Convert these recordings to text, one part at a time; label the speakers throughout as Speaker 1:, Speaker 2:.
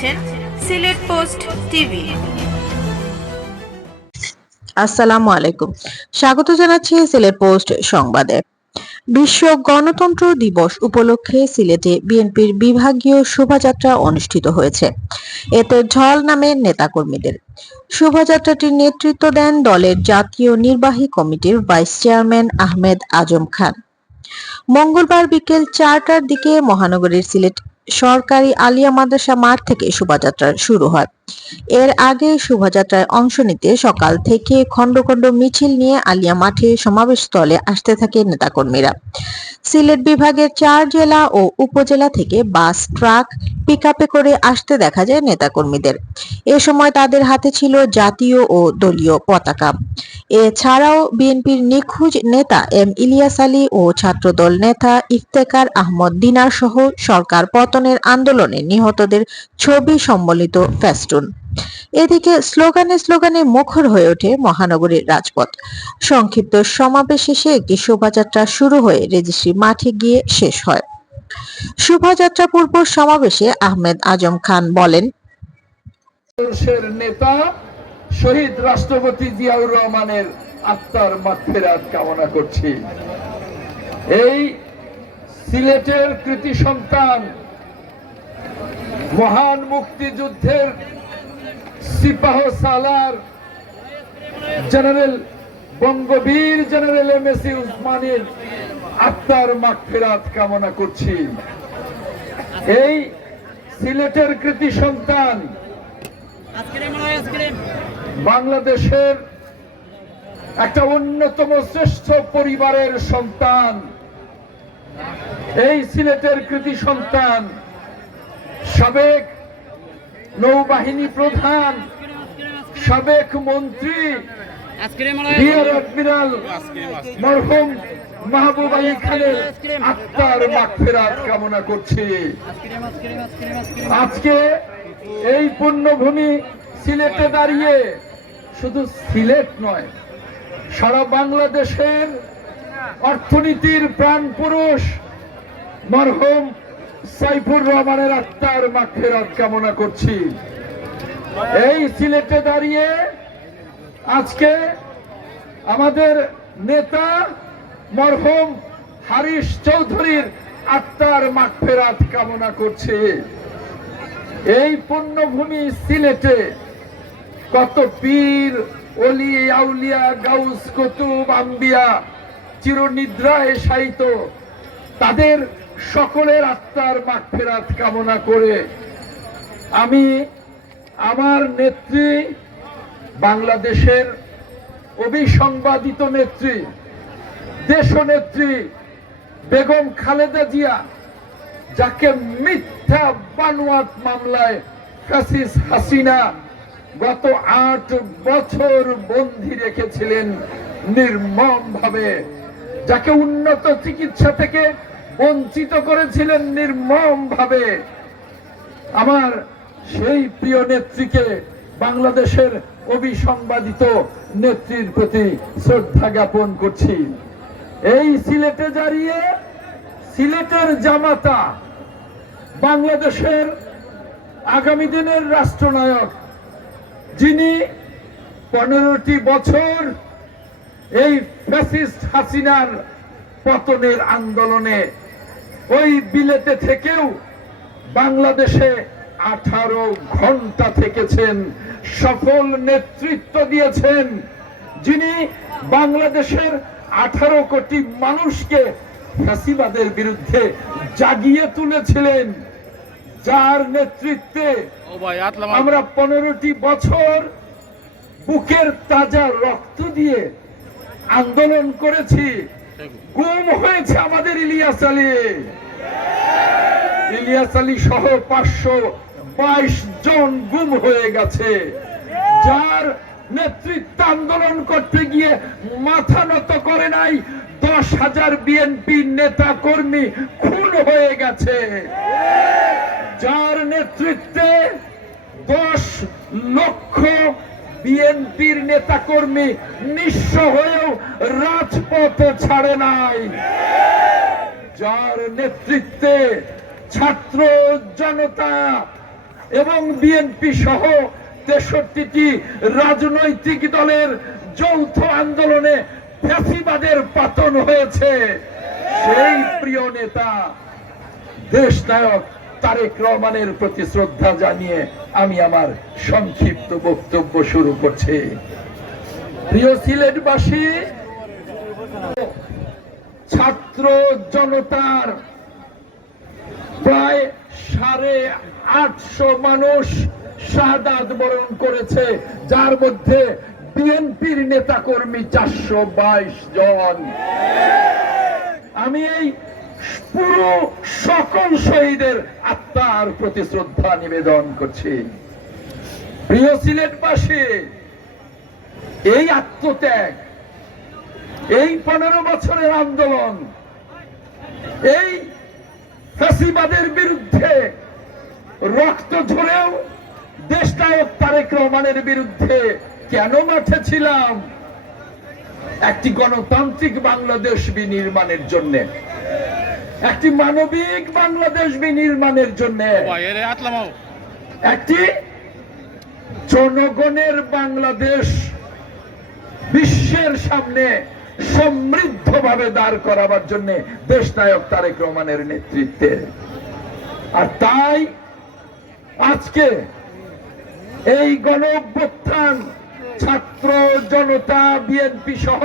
Speaker 1: দেখছেন Sylhet post TV.
Speaker 2: আসসালামু আলাইকুম। স্বাগত জানাচ্ছি সিলেট পোস্ট সংবাদে। বিশ্ব গণতন্ত্র দিবস উপলক্ষে সিলেটে বিএনপির বিভাগীয় শোভাযাত্রা অনুষ্ঠিত হয়েছে। এতে ঝল নামের নেতাকর্মীদের। শোভাযাত্রাটির নেতৃত্ব দেন দলের জাতীয় নির্বাহী কমিটির ভাইস চেয়ারম্যান আহমেদ আজম খান। মঙ্গলবার বিকেল চারটার দিকে মহানগরীর সিলেট সরকারি আলিয়া মাদ্রাসা মাঠ থেকে শোভাযাত্রা শুরু হয়। এর আগে শোভাযাত্রায় অংশ নিতে সকাল থেকে খণ্ড খণ্ড মিছিল নিয়ে আলিয়া মাঠে সমাবেশ স্থলে আসতে থাকে নেতাকর্মীরা। সিলেট বিভাগের চার জেলা ও উপজেলা থেকে বাস, ট্রাক পিকআপে করে আসতে দেখা যায় নেতাকর্মীদের। এ সময় তাদের হাতে ছিল জাতীয় ও দলীয় পতাকা। এছাড়াও বিএনপির নিখোঁজ নেতা এম ইলিয়াস আলী ও ছাত্রদল নেতা ইফতেকার আহমদ দিনার সহ সরকার পতনের আন্দোলনে নিহতদের ছবি সম্বলিত ফেস্টুন। এদিকে স্লোগানে স্লোগানে মুখর হয়ে ওঠে মহানগরীর রাজপথ। সংক্ষিপ্ত সমাবেশ শেষে একটি শোভাযাত্রা শুরু হয়ে রেজিস্ট্রি মাঠে গিয়ে শেষ হয়। শোভাযাত্রা পূর্ব সমাবেশে আহমেদ আজম খান বলেন
Speaker 3: নেতা শহীদ রাষ্ট্রপতি জিয়াউর রহমানের আত্মার মাগফিরাত কামনা করছি। এই সিলেটের কৃতি সন্তান মহান মুক্তিযুদ্ধের সিপাহ সালার general, Bangabir general M S উসমানের আত্মার মাগফিরাত কামনা করছি। এই সিলেটের কৃতি সন্তান বাংলাদেশের একটা অন্যতম শ্রেষ্ঠ পরিবারের সন্তান। এই সিলেটের কৃতি সন্তান সাবেক নৌবাহিনী প্রধান, সাবেক মন্ত্রী রিয়ার অ্যাডমিরাল মরহুম মাহবুব আলী খানের আত্মার মাগফিরাত কামনা করছি। আজকে এই পুণ্যভূমি সিলেটে দাঁড়িয়ে শুধু সিলেট নয়, সারা বাংলাদেশের অর্থনীতির প্রাণ পুরুষ মরহুম সাইফুর রহমানের আত্মার মাখেরাত কামনা করছি। এই সিলেটে দাঁড়িয়ে আজকে আমাদের নেতা মরহুম হারিশ চৌধুরীর আত্মার মাগফেরাত কামনা করছি। এই পুণ্যভূমি সিলেটে কত পীর, অলি, আউলিয়া, গাউস, কুতুব, আম্বিয়া চিরনিদ্রায় শায়িত। তাদের সকলের আত্মার মাগফেরাত কামনা করে আমি আমার নেত্রী, বাংলাদেশের অবিসংবাদিত নেত্রী, দেশনেত্রী বেগম খালেদা জিয়া, যাকে মিথ্যা বানোয়াট মামলায় ফ্যাসিস হাসিনা গত আট বছর বন্দি রেখেছিলেন নির্মম ভাবে যাকে উন্নত চিকিৎসা থেকে বঞ্চিত করেছিলেন নির্মম ভাবে আমার সেই প্রিয় নেত্রীকে বাংলাদেশের অবিসংবাদিত নেত্রীর প্রতি শ্রদ্ধা জ্ঞাপন করছি। এই সিলেটে দাঁড়িয়ে সিলেটের জামাতা, বাংলাদেশের আগামী দিনের রাষ্ট্রনায়ক, যিনি পনেরোটি বছর এই ফ্যাসিস্ট হাসিনার পতনের আন্দোলনে ওই বিলেতে থেকেও বাংলাদেশে আঠারো ঘণ্টা থেকেছেন সফল নেতৃত্ব দিয়েছেন যিনি বাংলাদেশের আঠারো কোটি মানুষকে ফ্যাসিবাদের বিরুদ্ধে জাগিয়ে তুলেছিলেন। যার নেতৃত্বে আমরা পনেরোটি বছর বুকের তাজা রক্ত দিয়ে আন্দোলন করেছি। গুম হয়েছে আমাদের ইলিয়াস আলী। ইলিয়াস আলী সহ পাঁচশো বাইশ জন গুম হয়ে গেছে। যার নেতৃত্ব আন্দোলন করতে গিয়ে মাথা নত করে নাই, দশ হাজার বিএনপি নেতা কর্মী খুন হয়ে গেছে। যার নেতৃত্বে দশ লক্ষ বিএনপির নেতা কর্মী নিঃস্ব হয়েও রাজপথ ছাড়ে নাই। যার নেতৃত্বে ছাত্র জনতা এবং বিএনপি সহ তেষট্টিটি রাজনৈতিক দলের যৌথ আন্দোলনে ফ্যাসিবাদের পতন হয়েছে। সেই প্রিয় নেতা দেশ নায়ক তারেক রহমানের প্রতি শ্রদ্ধা জানিয়ে আমি আমার সংক্ষিপ্ত বক্তব্য শুরু করছি। প্রিয় সিলেটবাসী, ছাত্র জনতার প্রায় সাড়ে আটশো মানুষ শাহাদাত বরণ করেছে, যার মধ্যে বিএনপির নেতাকর্মী চারশো বাইশ জন। আমি এই পুরো সকল শহীদের আত্মার প্রতি শ্রদ্ধা নিবেদন করছি। প্রিয় সিলেটবাসী, এই আত্মত্যাগ, এই পনেরো বছরের আন্দোলন, এই ফ্যাসিবাদের বিরুদ্ধে রক্ত ঝরেও দেশনায়ক তারেক রহমানের বিরুদ্ধে কেন মাঠে ছিলাম? একটি গণতান্ত্রিক বাংলাদেশ বিনির্মাণের জন্য। একটি মানবিক বাংলাদেশ বিনির্মাণের জন্য। একটি জনগণের বাংলাদেশ বিশ্বের সামনে সমৃদ্ধভাবে দাঁড় করাবার জন্য দেশ নায়ক তারেক রহমানের নেতৃত্বে। আর তাই আজকে এই গণ অভ্যুত্থান ছাত্র জনতা বিএনপি সহ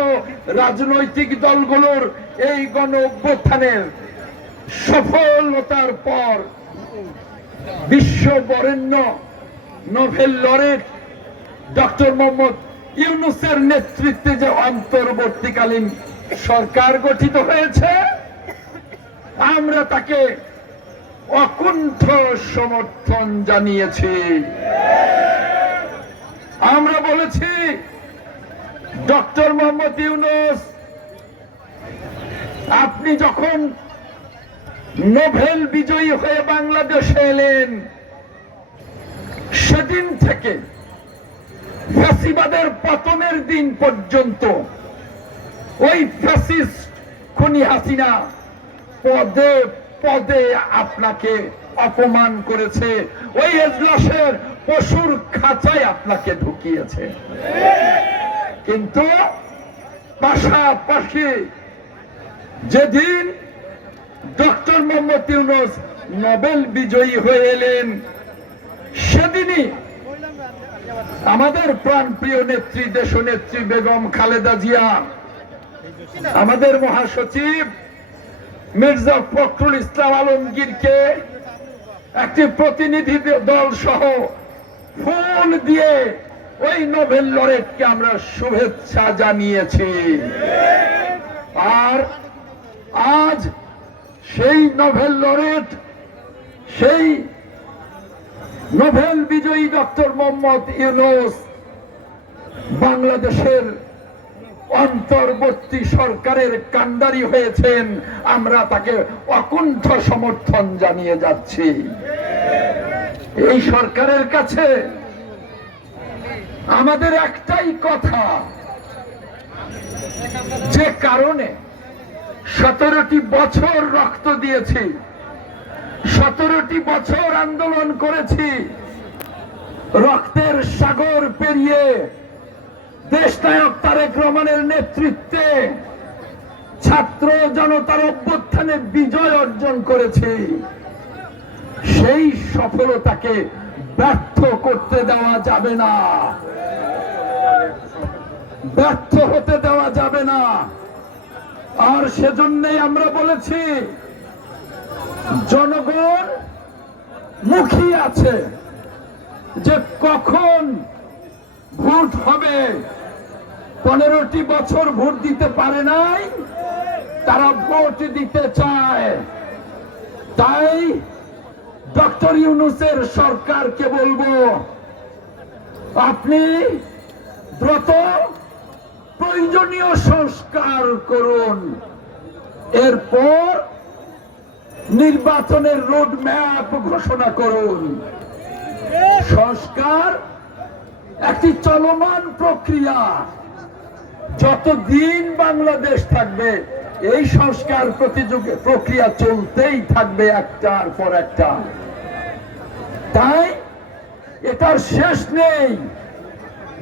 Speaker 3: রাজনৈতিক দলগুলোর এই গণ অভ্যুত্থানের সফলতার পর বিশ্ব বরেণ্য নোবেল লরেট ডক্টর মোহাম্মদ ইউনুসের নেতৃত্বে যে অন্তর্বর্তীকালীন সরকার গঠিত হয়েছে, আমরা তাকে অকুণ্ঠ সমর্থন জানিয়েছি। আমরা বলেছি, ডক্টর মোহাম্মদ ইউনুস, আপনি যখন নোবেল বিজয়ী হয়ে বাংলাদেশে এলেন। সেদিন থেকে ফ্যাসিবাদের পতনের দিন পর্যন্ত ওই ফ্যাসিস্ট খুনি হাসিনা পদে পদে আপনাকে অপমান করেছে। ওই এজলাসের পশুর খাঁচায় আপনাকে ঢুকিয়েছে। কিন্তু পাশাপাশি যেদিন ডক্টর মোহাম্মদ ইউনুস নোবেল বিজয়ী হয়ে এলেন। সেদিনই আমাদের প্রাণ প্রিয় নেত্রী দেশ নেত্রী বেগম খালেদা জিয়া, আমাদের মহাসচিব মির্জা ফখরুল ইসলাম আলমগীরকে একটি প্রতিনিধি দল সহ ফুল দিয়ে ওই নোবেল লরেটকে আমরা শুভেচ্ছা জানিয়েছি। আর সেই নোবেল লরেট সেই নোবেল বিজয়ী ডক্টর মোহাম্মদ ইউনুস বাংলাদেশের অন্তর্বর্তী সরকারের কান্ডারি হয়েছেন। আমরা তাকে অকুণ্ঠ সমর্থন জানিয়ে যাচ্ছি। এই সরকারের কাছে আমাদের একটাই কথা, যে কারণে সতেরোটি বছর রক্ত দিয়েছি। সতেরোটি বছর আন্দোলন করেছি। রক্তের সাগর পেরিয়ে দেশ নায়ক তারেক রহমানের নেতৃত্বে ছাত্র জনতার অভ্যুত্থানে বিজয় অর্জন করেছি। সেই সফলতাকে ব্যর্থ করতে দেওয়া যাবে না। ব্যর্থ হতে দেওয়া যাবে না। আর সেজন্যই আমরা বলেছি, জনগণ মুখী আছে যে কখন ভোট হবে। পনেরোটি বছর ভোট দিতে পারে নাই, তারা ভোট দিতে চায়। তাই ডক্টর ইউনুসের সরকারকে বলব, আপনি দ্রুত প্রয়োজনীয় সংস্কার করুন। এরপর নির্বাচনের রোড ম্যাপ ঘোষণা করুন। সংস্কার একটি চলমান প্রক্রিয়া। যতদিন বাংলাদেশ থাকবে, এই সংস্কার প্রতিযোগী প্রক্রিয়া চলতেই থাকবে একটার পর একটা। তাই এটার শেষ নেই।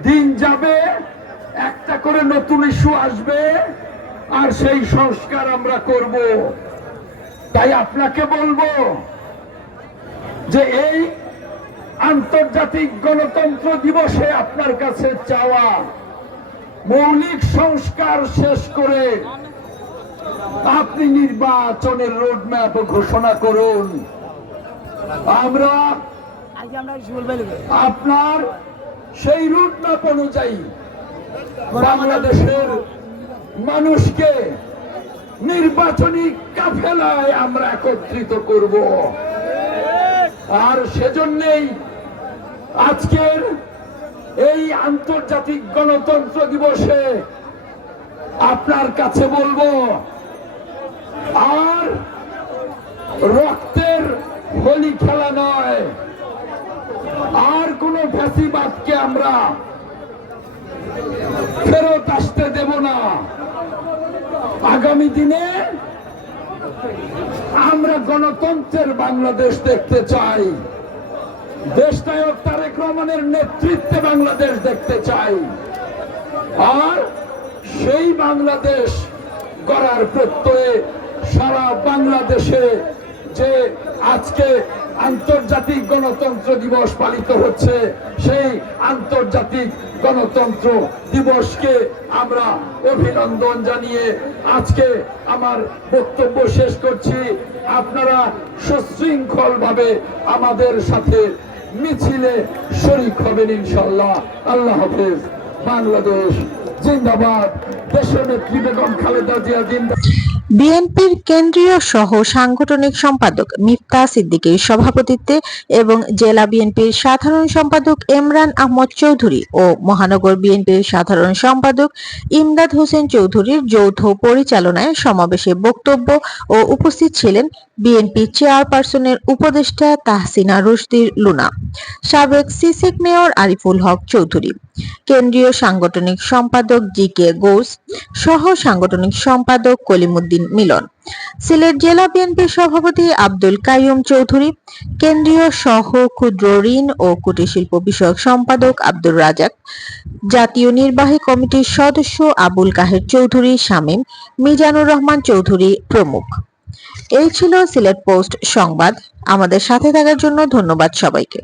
Speaker 3: দিন যাবে একটা করে নতুন ইস্যু আসবে আর সেই সংস্কার আমরা করব। তাই আপনাকে বলব যে এই আন্তর্জাতিক গণতন্ত্র দিবসে আপনার কাছে চাওয়া মৌলিক সংস্কার শেষ করে আপনি নির্বাচনের রোডম্যাপ ঘোষণা করুন। আমরা আপনার সেই রুটম্যাপ অনুযায়ী বাংলাদেশের মানুষকে নির্বাচনী কাফেলায় আমরা একত্রিত করব। আর সেজন্যই আজকের এই আন্তর্জাতিক গণতন্ত্র দিবসে আপনার কাছে বলব, আর রক্তের হোলি খেলা নয়, আর কোন ফ্যাসিবাদকে আমরা ফেরত আসতে দেব না। আগামী দিনে আমরা গণতন্ত্রের বাংলাদেশ দেখতে চাই। দেশনায়ক তারেক রহমানের নেতৃত্বে বাংলাদেশ দেখতে চাই। আর সেই বাংলাদেশ গড়ার প্রত্যয়ে সারা বাংলাদেশে যে আজকে আন্তর্জাতিক গণতন্ত্র দিবস পালিত হচ্ছে, সেই আন্তর্জাতিক গণতন্ত্র দিবসকে আমরা অভিনন্দন জানিয়ে আজকে আমার বক্তব্য শেষ করছি। আপনারা সুশৃঙ্খল ভাবে আমাদের সাথে মিছিলে শরিক হবেন ইনশাল্লাহ আল্লাহ হাফেজ। বাংলাদেশ জিন্দাবাদ।
Speaker 2: বিএনপির কেন্দ্রীয় সহ সাংগঠনিক সম্পাদক মিফতা সিদ্দিকীর সভাপতিত্বে এবং জেলা বিএনপির সাধারণ সম্পাদক এমরান আহমদ চৌধুরী ও মহানগর বিএনপির সাধারণ সম্পাদক ইমদাদ হোসেন চৌধুরীর যৌথ পরিচালনায় সমাবেশে বক্তব্য ও উপস্থিত ছিলেন বিএনপি চেয়ারপারসনের উপদেষ্টা তাহসিনা রুশদির লুনা, সাবেক সিসিক মেয়র আরিফুল হক চৌধুরী, কেন্দ্রীয় সাংগঠনিক সম্পাদক জি কে ঘোষ সহ সাংগঠনিক সম্পাদক কলিমুদ্দিন মিলন। সিলেট জেলা বিএনপির সভাপতি আব্দুল কাইয়ুম চৌধুরী, কেন্দ্রীয় সহ ক্ষুদ্র ঋণ ও কুটির শিল্প বিষয়ক সম্পাদক আব্দুর রাজাক, জাতীয় নির্বাহী কমিটির সদস্য আবুল কাহের চৌধুরী শামীম, মিজানুর রহমান চৌধুরী প্রমুখ। এই ছিল সিলেট পোস্ট সংবাদ। আমাদের সাথে থাকার জন্য ধন্যবাদ সবাইকে।